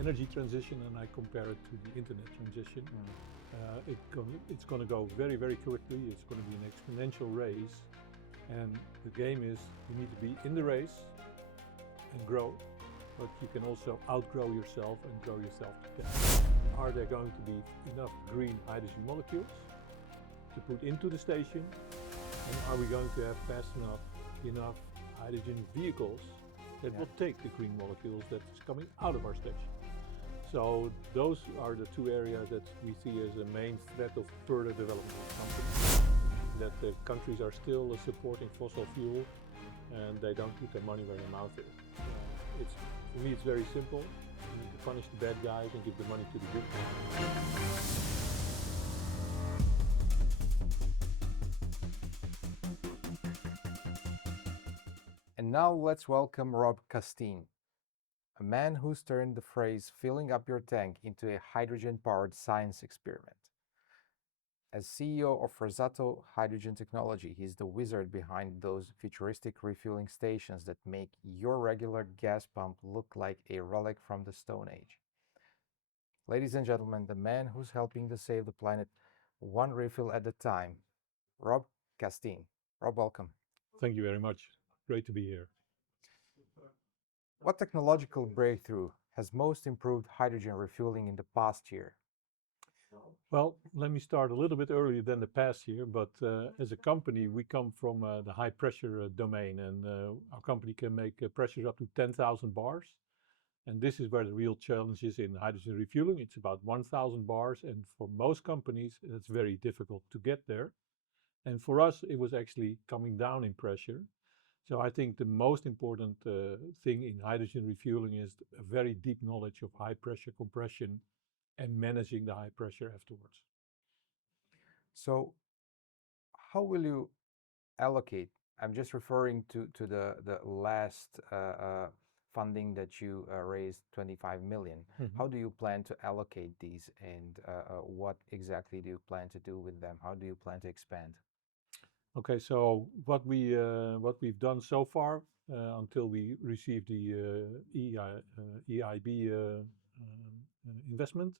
energy transition and I compare it to the internet transition. It's going to go very, very quickly. It's going to be an exponential race. And the game is you need to be in the race and grow, but you can also outgrow yourself and grow yourself to death. Are there going to be enough green hydrogen molecules to put into the station? And are we going to have fast enough hydrogen vehicles that will take the green molecules that is coming out of our station? So those are the two areas that we see as a main threat of further development of companies. That the countries are still supporting fossil fuel and they don't put their money where their mouth is. For me it's very simple. You need to punish the bad guys and give the money to the good guys. And now let's welcome Rob Castien, a man who's turned the phrase filling up your tank into a hydrogen-powered science experiment. As CEO of Resato Hydrogen Technology, he's the wizard behind those futuristic refueling stations that make your regular gas pump look like a relic from the Stone Age. Ladies and gentlemen, the man who's helping to save the planet one refill at a time, Rob Castien. Rob, welcome. Thank you very much. Great to be here. What technological breakthrough has most improved hydrogen refueling in the past year? Well, let me start a little bit earlier than the past year, but as a company, we come from the high pressure domain, and our company can make pressures up to 10,000 bars. And this is where the real challenge is in hydrogen refueling. It's about 1,000 bars, and for most companies, it's very difficult to get there. And for us, it was actually coming down in pressure. So I think the most important thing in hydrogen refueling is a very deep knowledge of high pressure compression and managing the high pressure afterwards. So how will you allocate? I'm just referring to the last funding that you raised 25 million. How do you plan to allocate these, and what exactly do you plan to do with them? How do you plan to expand? Okay, so what we've done so far until we received the EIB investment,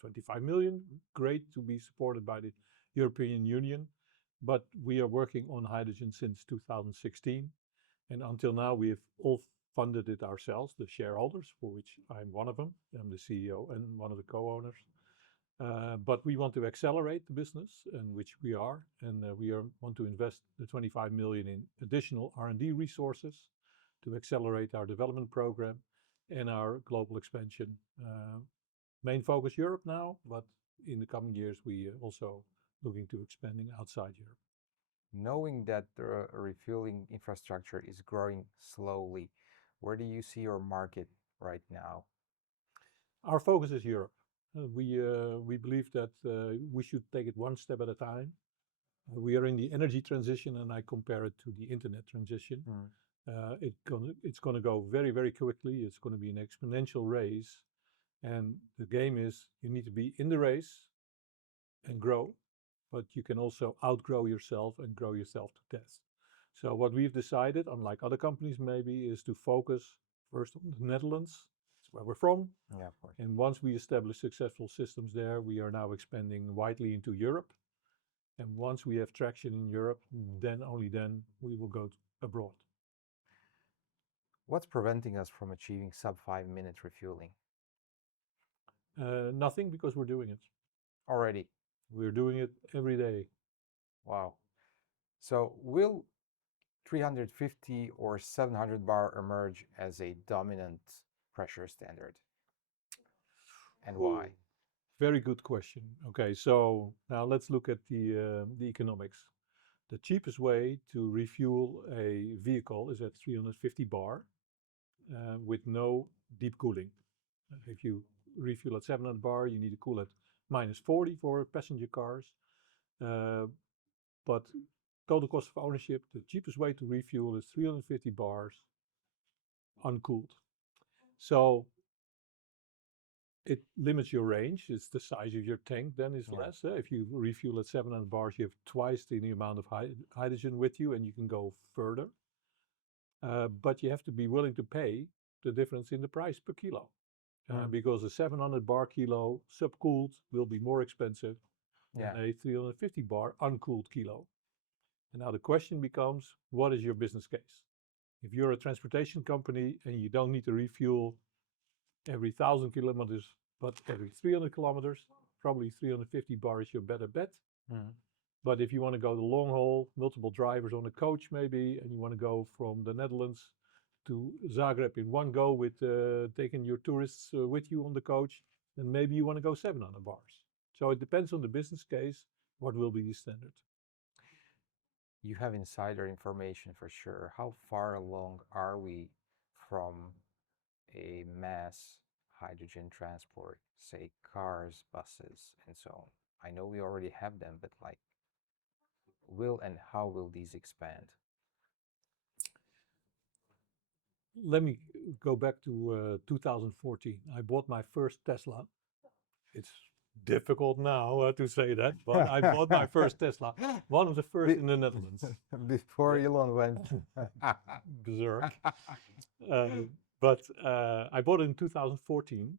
25 million, great to be supported by the European Union, but we are working on hydrogen since 2016, and until now we have all funded it ourselves, the shareholders, for which I'm one of them. I'm the CEO and one of the co-owners. But we want to accelerate the business, and which we are, and we want to invest the 25 million in additional R&D resources to accelerate our development program and our global expansion. Main focus Europe now, but in the coming years we also looking to expanding outside Europe. Knowing that the refueling infrastructure is growing slowly, where do you see your market right now? Our focus is Europe. We believe that we should take it one step at a time. We are in the energy transition, and I compare it to the internet transition. It's going to go very, very quickly. It's going to be an exponential race. And the game is you need to be in the race and grow, but you can also outgrow yourself and grow yourself to death. So what we've decided, unlike other companies maybe, is to focus first on the Netherlands. That's where we're from. Yeah, of course. And once we establish successful systems there, we are now expanding widely into Europe. And once we have traction in Europe, then only then we will go abroad. What's preventing us from achieving sub 5-minute refueling? Nothing, because we're doing it. Already? We're doing it every day. Wow. So will 350 or 700 bar emerge as a dominant pressure standard? And why? Very good question. Okay, so now let's look at the economics. The cheapest way to refuel a vehicle is at 350 bar with no deep cooling. If you refuel at 700 bar, you need to cool at -40 for passenger cars. But total cost of ownership, the cheapest way to refuel is 350 bars uncooled. So it limits your range. It's the size of your tank then is less. If you refuel at 700 bars, you have twice the amount of hydrogen with you and you can go further. But you have to be willing to pay the difference in the price per kilo. because a 700 bar kilo subcooled will be more expensive than a 350 bar uncooled kilo. And now the question becomes, what is your business case? If you're a transportation company and you don't need to refuel every 1,000 kilometers, but every 300 kilometers, probably 350 bar is your better bet. But if you want to go the long haul, multiple drivers on a coach maybe, and you want to go from the Netherlands to Zagreb in one go with taking your tourists with you on the coach, then maybe you want to go 700 bars. So it depends on the business case, what will be the standard. You have insider information for sure. How far along are we from a mass hydrogen transport, say cars, buses, and so on? I know we already have them, but like, will and how will these expand? Let me go back to 2014. I bought my first Tesla. It's difficult now to say that, but I bought my first Tesla, one of the first in the Netherlands. Before Elon went berserk. But I bought it in 2014.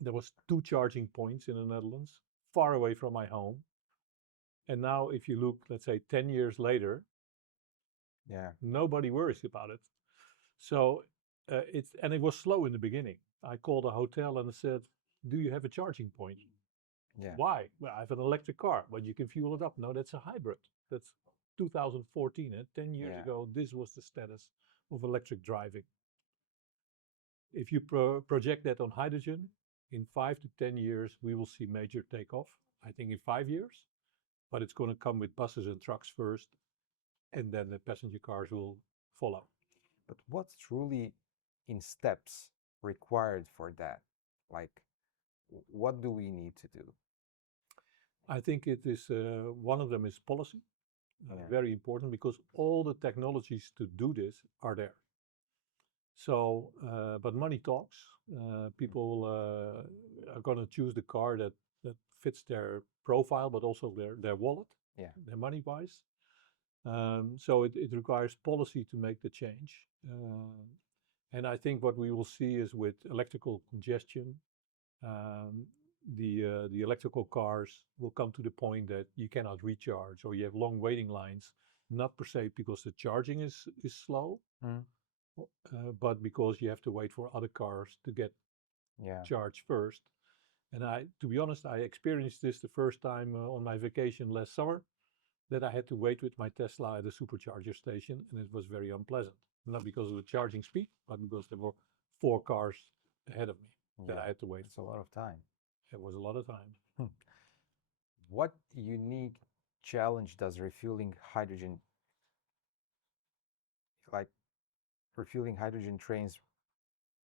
There was 2 charging points in the Netherlands, far away from my home. And now if you look, let's say 10 years later, nobody worries about it. So it was slow in the beginning. I called a hotel and I said, do you have a charging point? Why? Well, I have an electric car, but you can fuel it up. No, that's a hybrid. That's 2014. 10 years ago, this was the status of electric driving. If you project that on hydrogen, in 5 to 10 years, we will see major takeoff. I think in 5 years, but it's going to come with buses and trucks first, and then the passenger cars will follow. But what's truly in steps required for that? Like, what do we need to do? I think it is, one of them is policy, very important, because all the technologies to do this are there. So, but money talks. People are going to choose the car that fits their profile, but also their wallet, their money-wise. So it requires policy to make the change. And I think what we will see is with electrical congestion, the electrical cars will come to the point that you cannot recharge or you have long waiting lines, not per se because the charging is slow, but because you have to wait for other cars to get charged first. And to be honest, I experienced this the first time on my vacation last summer, that I had to wait with my Tesla at a supercharger station, and it was very unpleasant. Not because of the charging speed, but because there were 4 cars ahead of me that I had to wait. It's a lot of time. It was a lot of time. What unique challenge does refueling hydrogen trains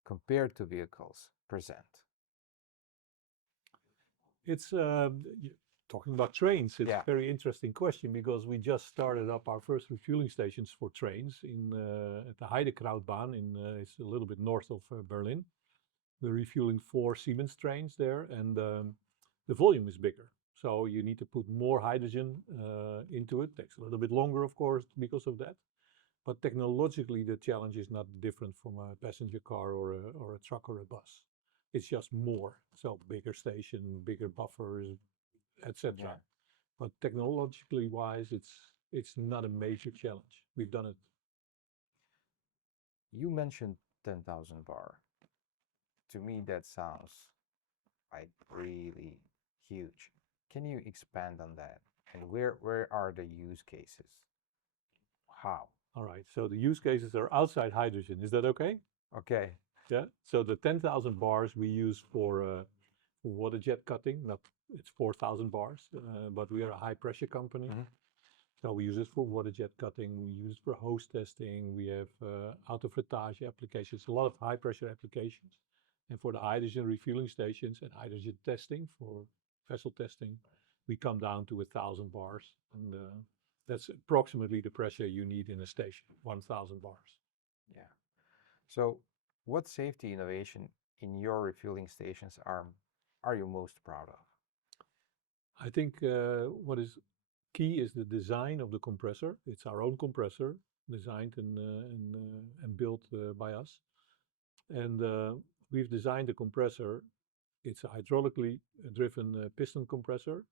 compared to vehicles present? It's talking about trains. It's a very interesting question, because we just started up our first refueling stations for trains at the Heidekrautbahn it's a little bit north of Berlin. We're refueling 4 Siemens trains there, and the volume is bigger. So you need to put more hydrogen into it. Takes a little bit longer, of course, because of that. But technologically, the challenge is not different from a passenger car or a truck or a bus. It's just more. So bigger station, bigger buffers, etc. But technologically wise, it's not a major challenge. We've done it. You mentioned 10,000 bar. To me, that sounds like really huge. Can you expand on that? And where are the use cases? How? All right, so the use cases are outside hydrogen. Is that okay? Okay. Yeah, so the 10,000 bars we use for water jet cutting. It's 4,000 bars, but we are a high pressure company. So we use it for water jet cutting, we use it for hose testing, we have autofrettage applications, a lot of high pressure applications. And for the hydrogen refueling stations and hydrogen testing, for vessel testing, we come down to 1,000 bars. And that's approximately the pressure you need in a station, 1,000 bars. Yeah. So what safety innovation in your refueling stations are you most proud of? I think what is key is the design of the compressor. It's our own compressor, designed and built by us. And we've designed a compressor. It's a hydraulically driven piston compressor,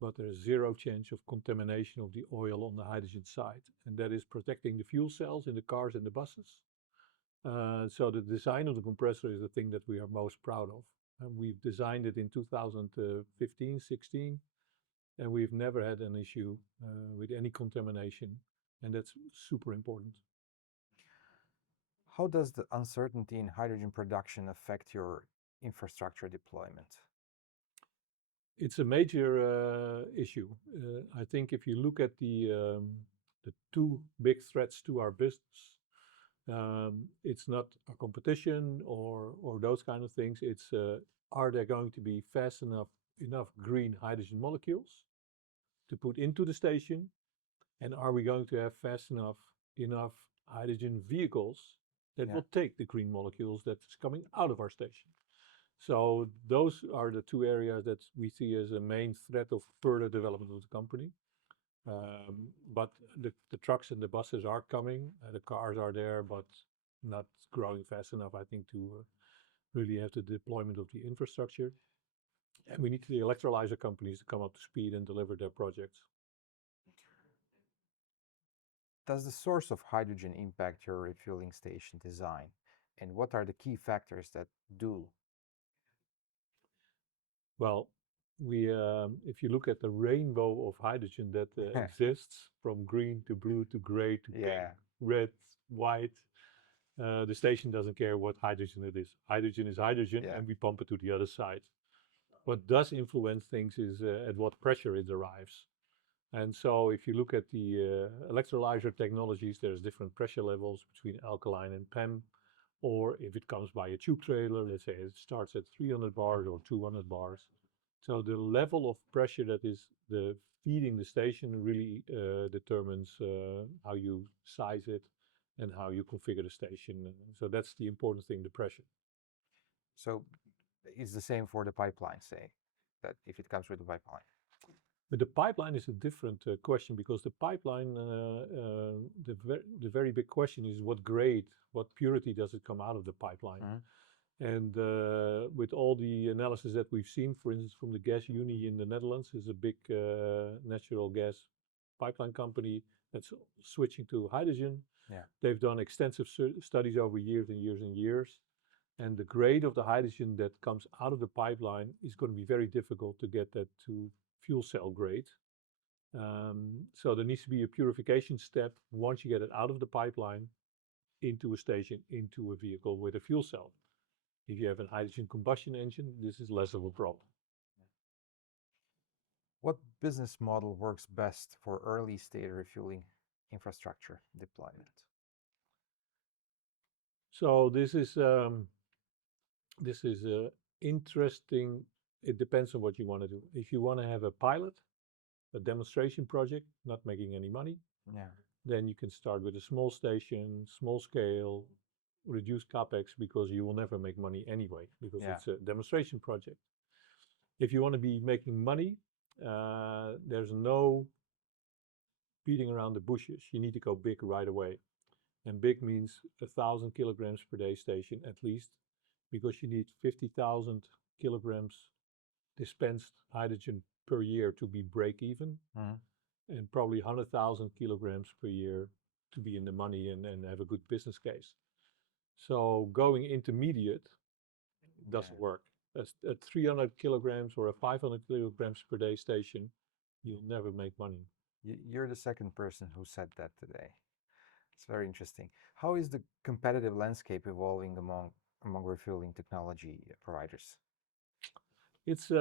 but there's zero chance of contamination of the oil on the hydrogen side. And that is protecting the fuel cells in the cars and the buses. So the design of the compressor is the thing that we are most proud of. And we've designed it in 2015, 16, and we've never had an issue with any contamination. And that's super important. How does the uncertainty in hydrogen production affect your infrastructure deployment? It's a major issue. I think if you look at the two big threats to our business, it's not a competition or those kind of things. It's are there going to be fast enough green hydrogen molecules to put into the station, and are we going to have fast enough hydrogen vehicles that will take the green molecules that's coming out of our station? So those are the two areas that we see as a main threat of further development of the company. But the trucks and the buses are coming, the cars are there, but not growing fast enough, I think, to really have the deployment of the infrastructure. And we need the electrolyzer companies to come up to speed and deliver their projects. Does the source of hydrogen impact your refueling station design? And what are the key factors that do? Well, if you look at the rainbow of hydrogen that exists from green to blue to gray to pink, red, white, the station doesn't care what hydrogen it is. Hydrogen is hydrogen, and we pump it to the other side. What does influence things is at what pressure it arrives. And so if you look at the electrolyzer technologies, there's different pressure levels between alkaline and PEM. Or if it comes by a tube trailer, let's say it starts at 300 bars or 200 bars. So the level of pressure that is feeding the station really determines how you size it and how you configure the station. So that's the important thing, the pressure. So it's the same for the pipeline, say, that if it comes with the pipeline. But the pipeline is a different question, because the pipeline, the very big question is what grade, what purity does it come out of the pipeline? And with all the analysis that we've seen, for instance, from the Gas Unie in the Netherlands, is a big natural gas pipeline company that's switching to hydrogen. They've done extensive studies over years and years and years. And the grade of the hydrogen that comes out of the pipeline is going to be very difficult to get that to fuel cell grade. So there needs to be a purification step once you get it out of the pipeline into a station, into a vehicle with a fuel cell. If you have a hydrogen combustion engine, this is less of a problem. What business model works best for early stage refueling infrastructure deployment? So this is interesting. It depends on what you want to do. If you want to have a pilot, a demonstration project, not making any money, then you can start with a small station, small scale, reduce capex, because you will never make money anyway, because it's a demonstration project. If you want to be making money, there's no beating around the bushes. You need to go big right away. And big means 1,000 kilograms per day station at least, because you need 50,000 kilograms dispensed hydrogen per year to be break even, and probably 100,000 kilograms per year to be in the money and have a good business case. So going intermediate doesn't work. A 300 kilograms or a 500 kilograms per day station, you'll never make money. You're the second person who said that today. It's very interesting. How is the competitive landscape evolving among refueling technology providers? It's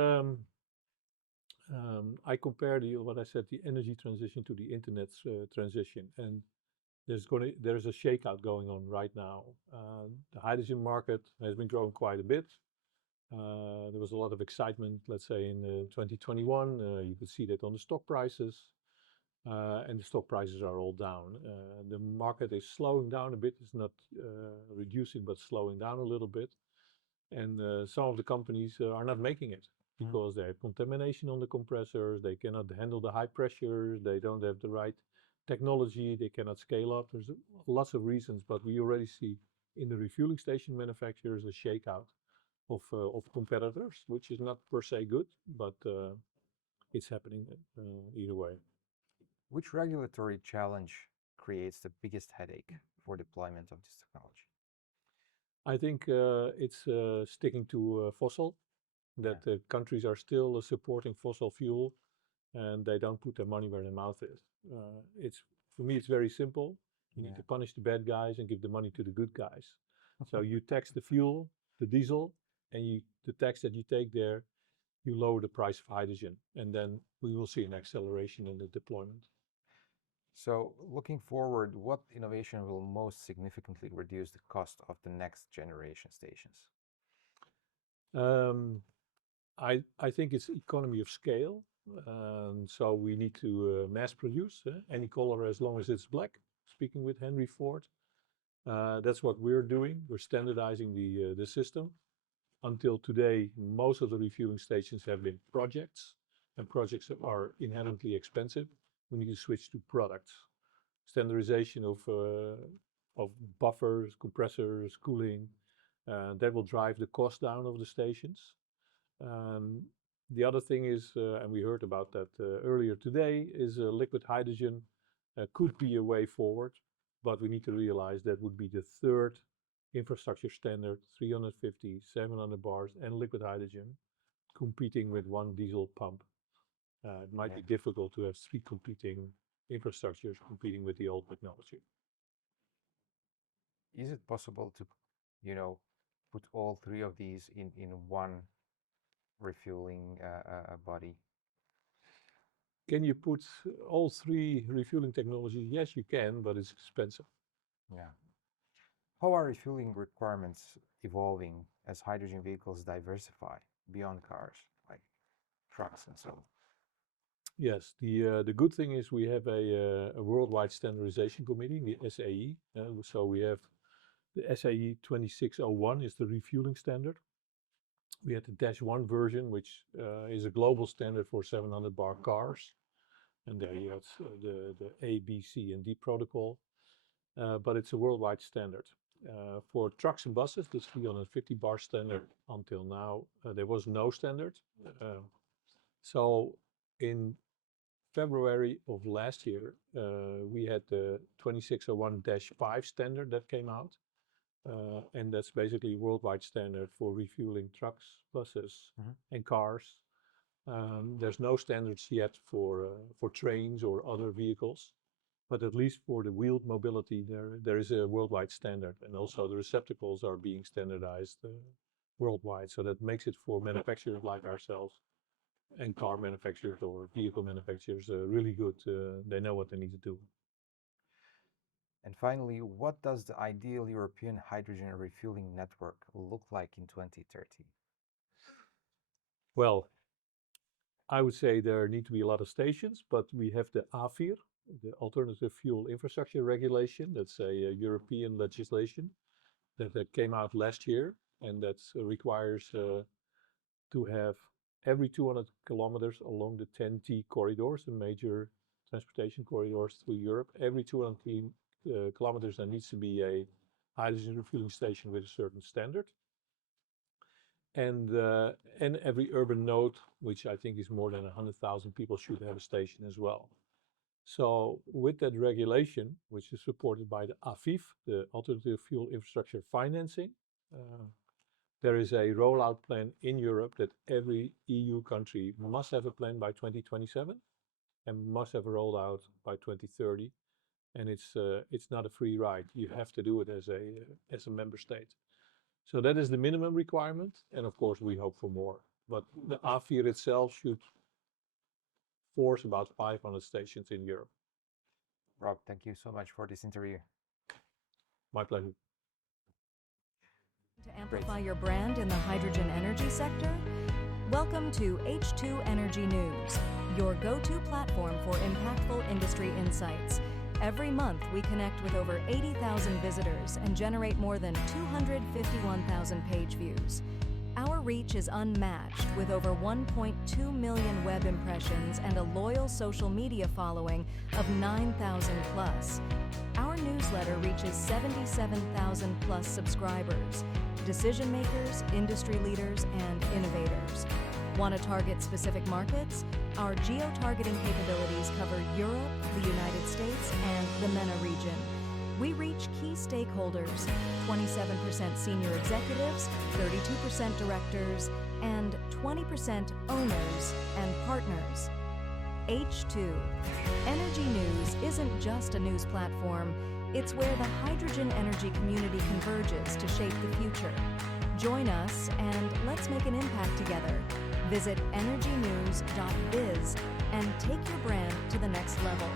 I compare what I said, the energy transition to the internet transition, and there's a shakeout going on right now. The hydrogen market has been growing quite a bit. There was a lot of excitement, let's say, in 2021. You could see that on the stock prices, and the stock prices are all down. The market is slowing down a bit. It's not reducing, but slowing down a little bit. And some of the companies are not making it because they have contamination on the compressors. They cannot handle the high pressures. They don't have the right technology. They cannot scale up. There's lots of reasons, but we already see in the refueling station manufacturers a shakeout of competitors, which is not per se good, but it's happening either way. Which regulatory challenge creates the biggest headache for deployment of this technology? I think it's sticking to fossil, that countries are still supporting fossil fuel and they don't put their money where their mouth is. For me, it's very simple. You need to punish the bad guys and give the money to the good guys. So you tax the fuel, the diesel, and the tax that you take there, you lower the price of hydrogen, and then we will see an acceleration in the deployment. So looking forward, what innovation will most significantly reduce the cost of the next generation stations? I think it's economy of scale. So we need to mass produce any color as long as it's black, speaking with Henry Ford. That's what we're doing. We're standardizing the system. Until today, most of the refueling stations have been projects, and projects are inherently expensive. We need to switch to products. Standardization of buffers, compressors, cooling, that will drive the cost down of the stations. The other thing is, and we heard about that earlier today, is liquid hydrogen could be a way forward, but we need to realize that would be the third infrastructure standard, 350, 700 bars, and liquid hydrogen, competing with one diesel pump. It might be difficult to have three competing infrastructures competing with the old technology. Is it possible to, put all three of these in one refueling body? Can you put all three refueling technologies? Yes, you can, but it's expensive. Yeah. How are refueling requirements evolving as hydrogen vehicles diversify beyond cars, like trucks and so on? Yes, the good thing is we have a worldwide standardization committee, the SAE. So we have the SAE 2601 is the refueling standard. We had the -1 version, which is a global standard for 700 bar cars. And there you have the A, B, C, and D protocol. But it's a worldwide standard. For trucks and buses, the 350 bar standard until now, there was no standard. So in February of last year, we had the 2601-5 standard that came out. And that's basically a worldwide standard for refueling trucks, buses, and cars. There's no standards yet for trains or other vehicles, but at least for the wheeled mobility, there is a worldwide standard, and also the receptacles are being standardized worldwide. So that makes it for manufacturers like ourselves and car manufacturers or vehicle manufacturers really good. They know what they need to do. And finally, what does the ideal European hydrogen refueling network look like in 2030? Well, I would say there need to be a lot of stations, but we have the AFIR, the Alternative Fuel Infrastructure Regulation. That's a European legislation that came out last year, and that requires to have every 200 kilometers along the 10T corridors, the major transportation corridors through Europe, every 200 kilometers there needs to be a hydrogen refueling station with a certain standard. And every urban node, which I think is more than 100,000 people, should have a station as well. So with that regulation, which is supported by the AFIR, the Alternative Fuel Infrastructure Financing, there is a rollout plan in Europe that every EU country must have a plan by 2027 and must have a rollout by 2030. And it's not a free ride. You have to do it as a member state. So that is the minimum requirement, and of course we hope for more. But the AFIR itself should force about 500 stations in Europe. Rob, thank you so much for this interview. My pleasure. To amplify your brand in the hydrogen energy sector? Welcome to H2 Energy News, your go-to platform for impactful industry insights. Every month, we connect with over 80,000 visitors and generate more than 251,000 page views. Our reach is unmatched with over 1.2 million web impressions and a loyal social media following of 9,000 plus. Our news newsletter reaches 77,000 plus subscribers, decision makers, industry leaders, and innovators. Want to target specific markets? Our geo-targeting capabilities cover Europe, the United States, and the MENA region. We reach key stakeholders, 27% senior executives, 32% directors, and 20% owners and partners. H2. Energy News isn't just a news platform, it's where the hydrogen energy community converges to shape the future. Join us and let's make an impact together. Visit energynews.biz and take your brand to the next level.